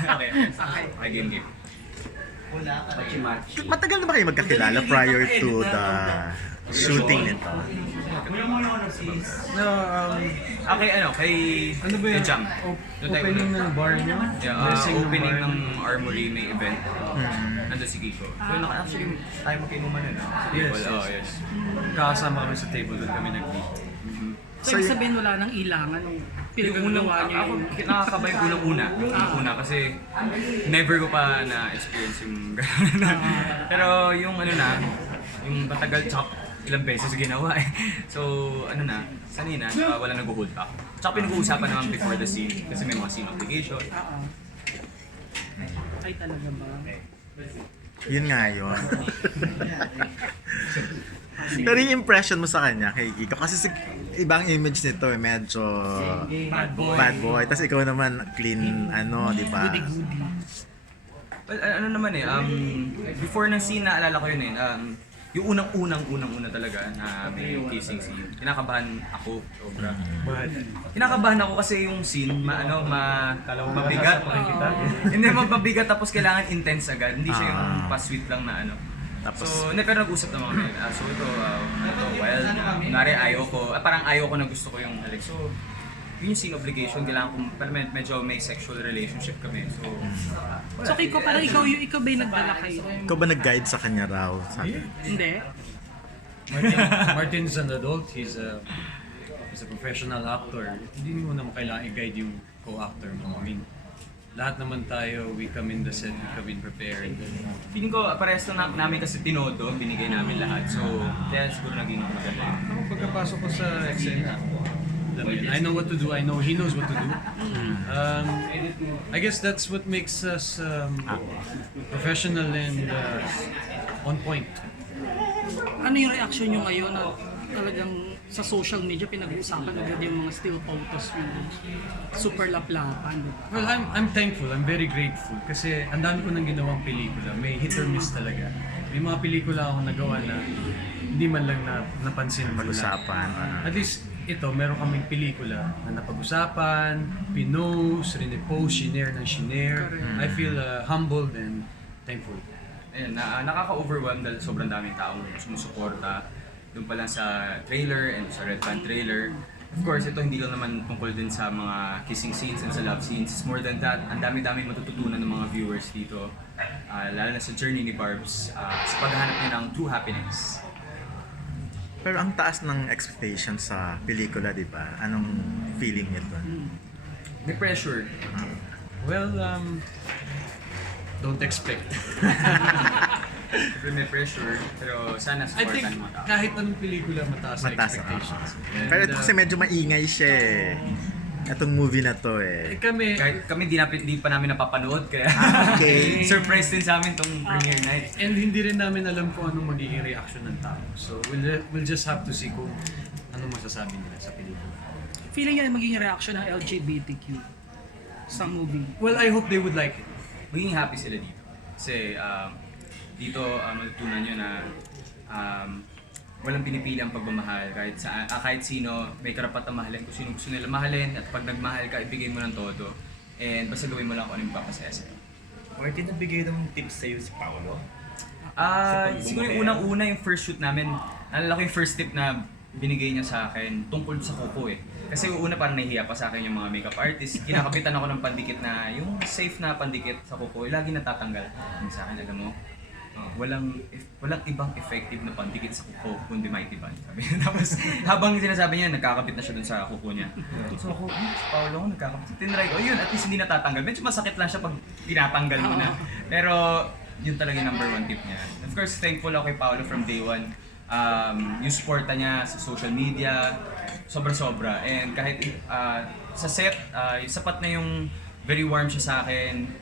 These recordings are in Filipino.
Okay. Okay, game. Matagal na ba kayo magkakilala prior to the shooting nito? No, Kay ano ba yun? Jam. Opening ng bar niyo? Opening ng Armory may event. Nandun si Kiko. So, actually, tayo magkainuman nun. Yes, Yes. Kasama kami sa table doon kami nag-meet. So, ibig sabihin wala nang ilangan nung pinagagawa niyo Ako, yung... nakakaba yung unang-una. Unang-una kasi never ko pa na-experience yung gano'n. Pero yung yung matagal tsaka ilang beses ginawa eh. So, sanay na, wala nag-hold back. Tsaka pinag-uusapan naman before the scene kasi may mga scene obligation. Ay talaga ba? Yun nga yun. Pero yung impression mo sa kanya kay Kiko, kasi ibang image nito eh, medyo bad boy. Tapos ikaw naman clean, di ba? Well, naman before ng scene naalala ko yun yung unang-una talaga na may kissing scene. Kinakabahan ako, sobra. Kinakabahan ako kasi yung scene, mabigat. Hindi, mabigat tapos kailangan intense agad. Hindi siya yung pa-sweet lang na Tapos, pero nag-usap naman kami. So ito, wild. Kunwari parang ayaw ko na gusto ko yung halik. So, yun yung scene obligation, kailangan kong, pero medyo may sexual relationship kami. So, So Kiko, parang ikaw ba yung nagdala kayo? ikaw ba nag-guide sa kanya raw? Sabi? Hindi? Martin is an adult, he's a professional actor. Hindi mo naman kailangan i-guide yung co-actor mo. I mean, lahat naman tayo, we come in the set, we come in prepared. feeling ko, parehas na namin kasi tinodo, binigay namin lahat. So, kaya siguro naging maganda yun. Ako, pagkapasok ko sa eksena, I know what to do, I know he knows what to do. I guess that's what makes us professional and on point. Ano yung reaction nyo ngayon na talagang sa social media pinag-uusapan agad yung mga still photos yung super laplapan? Well, I'm thankful, I'm very grateful kasi ang dami ko nang ginawang pelikula, may hit or miss talaga. May mga pelikula akong nagawa na hindi man lang napansin ko lang. Pag-usapan. At least ito, meron kaming pelikula na napag-usapan, pinost, rinepost, shinare ng shinare. I feel humbled and thankful. Ayun, nakaka-overwhelm dahil sobrang daming taong sumusuporta. Doon pa lang sa trailer and sa Red Band trailer. Of course, ito hindi lang naman tungkol din sa mga kissing scenes and sa love scenes. It's more than that. Ang dami-dami matututunan ng mga viewers dito. Lalo na sa journey ni Barbs sa paghahanap niya ng true happiness. Pero ang taas ng expectation sa pelikula, di ba? Anong feeling niyo doon? May pressure. Well, don't expect. May pressure, pero sana I think supportan mo tao. kahit anong pelikula mataas ang Mataas expectations. Pero ito kasi medyo maingay siya eh. Itong movie na to eh. Kami, Kahit kami di pa namin napapanood, kaya Okay. surprise din sa amin tong premiere night. and hindi rin namin alam kung anong magiging reaction ng tao. So we'll just have to see kung anong masasabi nila sa pelikula. Feeling niya yung magiging reaction ng LGBTQ sa movie? Well, I hope they would like it. Maging happy sila dito. Kasi dito matutunan nyo na walang pinipili ang pagmamahal. Kahit sino, may karapatang mahalin kung sino gusto nila mahalin. At pag nagmahal ka, ibigay mo ng todo. And basta gawin mo lang kung ano yung papasaya sa'yo. Martin, nagbigay ng tips sa'yo si Paolo? Siguro yung unang-una yung first shoot namin, nalala ko yung first tip na binigay niya sa akin tungkol sa kuko eh. Kasi yung una parang nahihiya pa sa akin yung mga makeup artist. Kinakapitan ako ng pandikit na yung safe na pandikit sa kuko, lagi natatanggal. Yung sa akin, alam mo, walang ibang effective na pandikit sa kuko kundi Mighty Band. Sabi niya. Tapos habang sinasabi niya, nagkakapit na siya dun sa kuko niya. So ako, si Paolo ako nagkakapit. Tinry ko, yun, at least hindi natatanggal. Medyo masakit lang siya pag tinatanggal mo na. Pero yun talaga yung number one tip niya. Of course, thankful ako kay Paolo from day one. Yung supporta niya sa social media, sobra-sobra. And kahit sa set, sapat na yung very warm siya sa akin.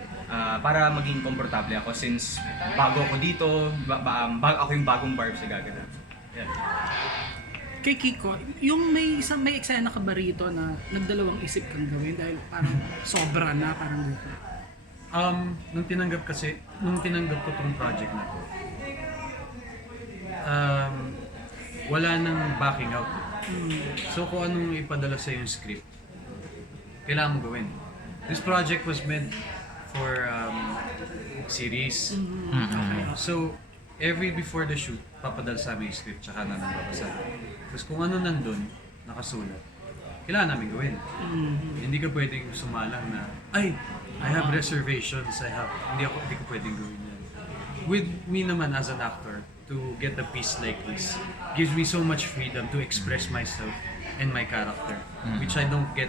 Para maging komportable ako since bago ako dito, ako yung bagong Barbs na gagawin. Yeah. Kay Kiko, yung may eksena ka ba rito na nagdalawang isip kang gawin dahil parang sobra na, parang dito? Nung tinanggap ko tong project na to, wala nang backing out. So kung anong ipadala sa yung script, kailangan mo gawin. This project was meant series. Mm-mm. So, every before the shoot, papadala sa amin yung script, tsaka namin babasa. Tapos kung ano nandun, nakasulat, kailangan namin gawin. Hindi ka pwedeng sumalang na, ay, I have reservations, hindi ko pwedeng gawin yan. With me naman as an actor, to get a piece like this, gives me so much freedom to express myself and my character, which I don't get,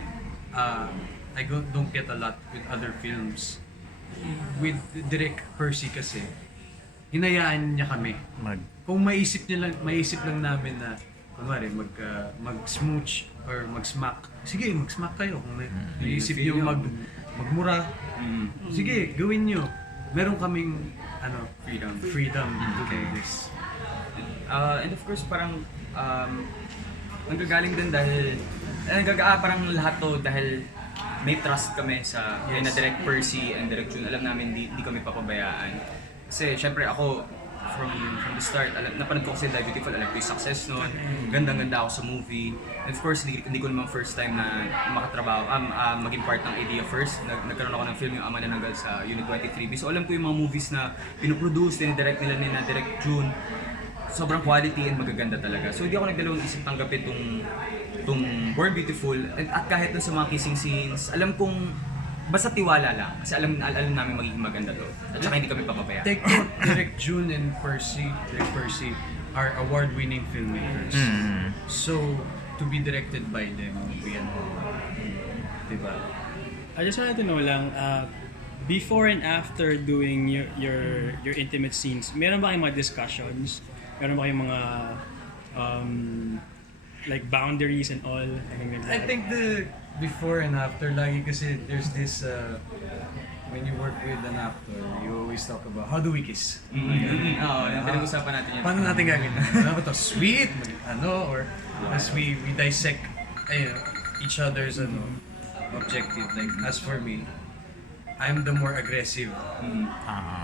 don't get a lot with other films. With Direk Percy kasi, hinayaan niya kami. Kung maisip lang namin na kunwari mag-smooch or mag-smack, sige mag-smack kayo. Kung naisip niyo magmura, sige gawin niyo. Meron kaming freedom to do this. And of course, parang nanggagaling din dahil parang lahat to dahil may trust kami sa na Direk Percy and Direk June. Alam namin di kami papabayaan. Kasi syempre ako from the start, napanood ko kasi Die Beautiful, alam ko yung success nun. Gandang-ganda ako sa movie. And of course, hindi ko naman first time na makatrabaho, maging part ng idea first. Nagkaroon ako ng film yung Ama na Nanggal sa Unit 23B. So alam ko yung mga movies na pinoproduce, dinidirect nila ni na Direk June. Sobrang quality and magaganda talaga. So hindi ako nagdalawang isip tanggapin tong Born Beautiful. At kahit dun sa mga kissing scenes, alam kong basta tiwala lang. Kasi alam namin magiging maganda to. At saka hindi kami papabayaan. Take note, Direk June and Direk Percy are award-winning filmmakers. So, to be directed by them would be an honor. Diba? I just wanted to know lang, before and after doing your intimate scenes, meron ba kayong mga discussions? Meron ba kayong mga like boundaries and all? I think the before and after, lagi kasi there's this, when you work with an actor, you always talk about, how do we kiss? Oo, pinag-usapan natin yun. Paano natin gagawin? Ano ba to? Sweet? Or as we dissect each other's objective. Like, as for me, I'm the more aggressive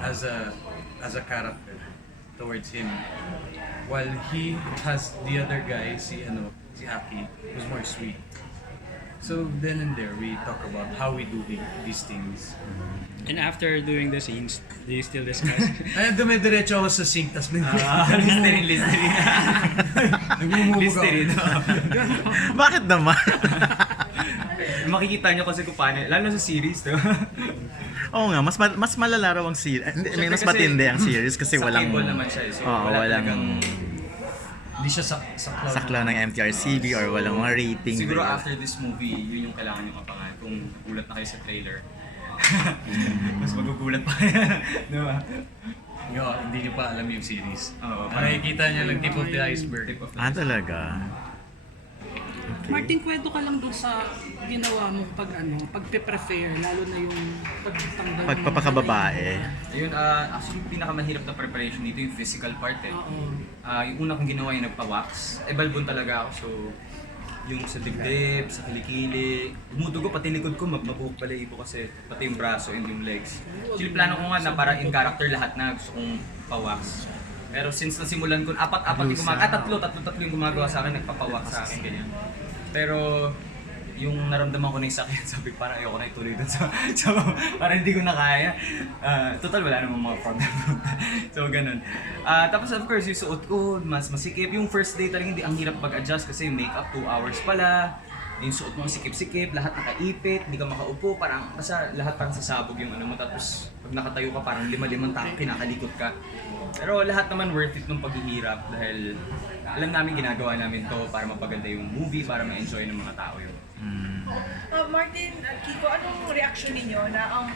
as a character towards him. While he has the other guy, si Aki, who's more sweet. So then and there, we talk about how we do these things. And after doing the scenes, do you still discuss? Ay, dumidiretso ako sa sink, tas Listerin. Listerin. Bakit naman? Makikita nyo kasi kung paano, lalo sa series, diba? Oo nga, mas malala raw ang series. Mas Kasi- matindi ang series kasi sa walang... cable naman siya, so Oo, walang Hindi siya saklaw. sakla ng MTRCB or walang mga rating. Siguro after this movie, yun yung kailangan nyo kapangan. Kung gulat na kayo sa trailer. Mas magugulat pa kayo. Diba? Hindi niyo pa alam yung series. Oo, Makikita niya lang tip of the iceberg. Tip of the Talaga? Martin, kwento ka lang doon sa ginawa mo pagpe-prepare, lalo na yung pagtanggal ng Pagpapakababae. Ayun, actually yung pinakamahirap na preparation dito yung physical part eh. Oo. Yung una kong ginawa yung nagpa-wax. Balbon talaga ako, so yung sa dibdib, sa kilikili, dumudugo pati likod ko, mabuhok pala ibo kasi pati yung braso and yung legs. Actually plano ko nga na para in character lahat na gusto kong pa-wax. Pero since nasimulan ko, apat yung gumagawa, tatlo yung gumagawa sa akin, nagpapawax sa akin, ganyan. Pero yung naramdaman ko na yung sakit, sabi parang ayoko na ituloy dun sa parang hindi ko na kaya. Total wala namang mga problem doon. So ganun. Tapos of course yung suot ko, mas masikip. Yung first day talagang hindi ang hirap mag-adjust kasi makeup 2 hours pala. Yung suot mo sikip-sikip, lahat nakaipit, hindi ka makaupo, parang basta lahat parang sasabog yung ano mo. Tapos pag nakatayo ka parang 5 tao, kinakalikot ka. Pero lahat naman worth it nung paghihirap dahil alam namin ginagawa namin to para mapaganda yung movie, para ma-enjoy ng mga tao yun. Martin at Kiko, anong reaction ninyo na ang